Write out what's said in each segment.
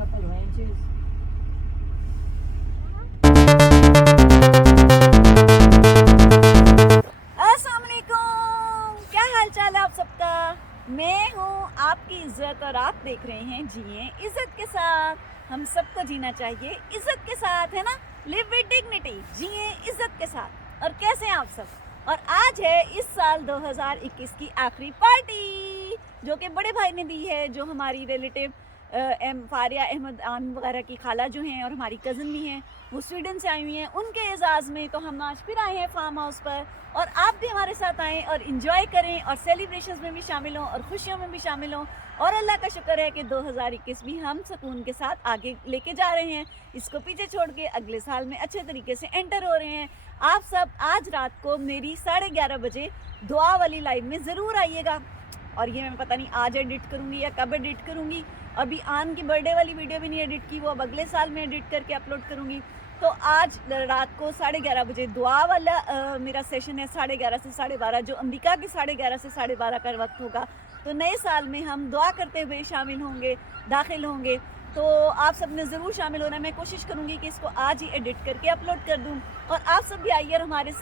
couple ranches. अस्सलाम वालेकुम, क्या हाल चाल है आप सबका। मैं हूँ आपकी इज्जत और आप देख रहे हैं जिए इज्जत के साथ। हम सबको जीना चाहिए इज्जत के साथ, है ना। लिव विद डिग्निटी, जिए इज्जत के साथ। और कैसे हैं आप सब। और आज है इस साल 2021 की आखिरी पार्टी जो कि बड़े भाई ने दी है, जो हमारी रिलेटिव फारिया अहमद आन वगैरह की खाला जो हैं और हमारी कज़न भी हैं, वो स्वीडन से आई हुई हैं। उनके एजाज़ में तो हम आज फिर आए हैं फार्म हाउस पर, और आप भी हमारे साथ आएँ और इन्जॉय करें और सेलिब्रेशंस में भी शामिल हों और खुशियों में भी शामिल हों। और अल्लाह का शुक्र है कि 2021 भी हम सुकून के साथ आगे लेके जा रहे हैं। इसको पीछे छोड़ के अगले साल में अच्छे तरीके से एंटर हो रहे हैं। आप सब आज रात को मेरी 11:30 बजे दुआ वाली लाइव में ज़रूर आइएगा। और ये मैं पता नहीं आज एडिट करूँगी या कब एडिट करूँगी। अभी आन की बर्थडे वाली वीडियो भी नहीं एडिट की, वो अब अगले साल में एडिट करके अपलोड करूँगी। तो आज रात को 11:30 बजे दुआ वाला मेरा सेशन है, 11:30 से 12:30, जो अमेरिका के 11:30 से 12:30 का वक्त होगा। तो नए साल में हम दुआ करते हुए शामिल होंगे, दाखिल होंगे। तो आप सब ने ज़रूर शामिल होना है। मैं कोशिश करूँगी कि इसको आज ही एडिट करके अपलोड कर दूँ, और आप सब भी आइए और हमारे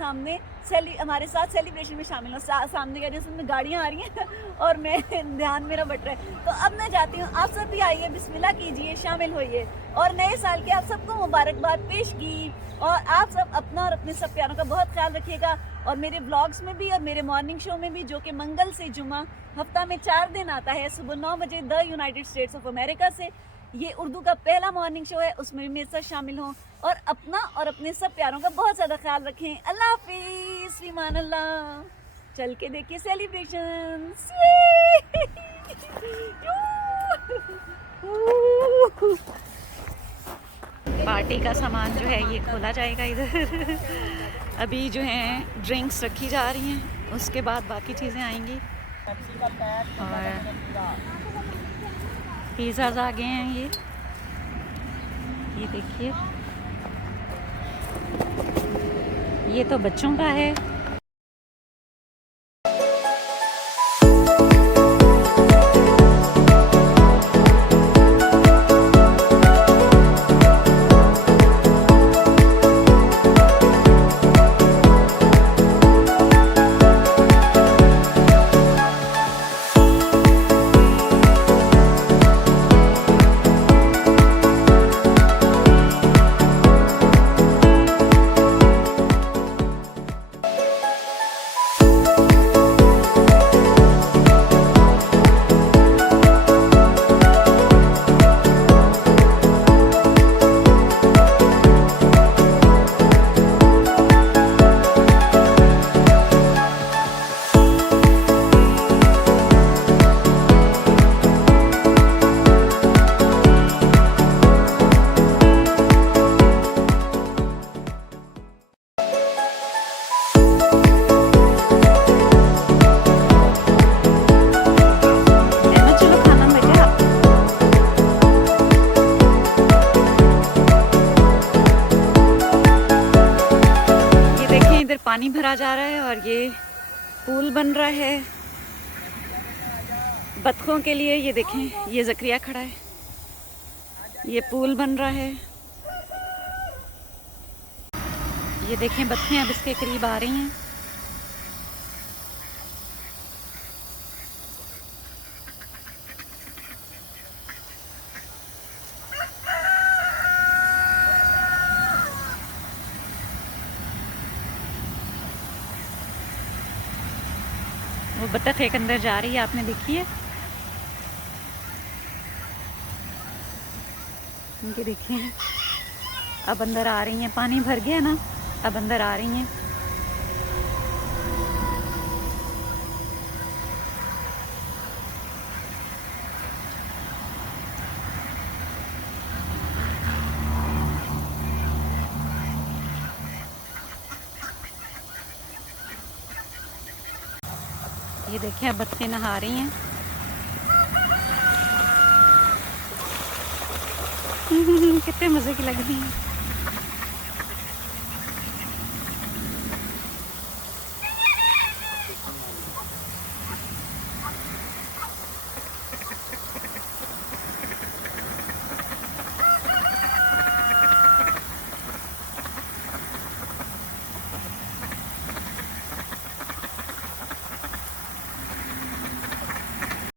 हमारे साथ सेलिब्रेशन में शामिल हो। सामने कह रही हूँ, उसमें गाड़ियाँ आ रही हैं और मैं ध्यान मेरा बट रहा है। तो अब मैं जाती हूँ, आप सब भी आइए, बिस्मिल्लाह कीजिए, शामिल होइए और नए साल की आप सबको मुबारकबाद पेश की। और आप सब अपना और अपने सब प्यारों का बहुत ख्याल रखिएगा। और मेरे ब्लॉग्स में भी और मेरे मॉर्निंग शो में भी, जो कि मंगल से जुमा हफ्ता में 4 दिन आता है, सुबह 9 बजे the United states of America से, ये उर्दू का पहला मॉर्निंग शो है, उसमें भी मेरे साथ शामिल हों और अपना और अपने सब प्यारों का बहुत ज़्यादा ख्याल रखें। अल्लाह हाफिज़, फ़ीमान अल्लाह। चल के देखिए सेलिब्रेशन। पार्टी का सामान जो है ये खोला जाएगा इधर। अभी जो है ड्रिंक्स रखी जा रही हैं, उसके बाद बाकी चीज़ें आएंगी। और पिज़्ज़ाज़ आ गए हैं ये देखिए, ये तो बच्चों का है। पानी भरा जा रहा है और ये पूल बन रहा है बत्तखों के लिए। ये देखें, ये ज़करिया खड़ा है, ये पूल बन रहा है। ये देखें, बत्तखें अब इसके करीब आ रही हैं। वो बत्तख एक अंदर जा रही है, आपने देखी है। इनके देखिए अब अंदर आ रही हैं, पानी भर गया ना, अब अंदर आ रही हैं। ये देखिए, अब बत्तखें नहा रही हैं। कितने मज़े की लग रही हैं।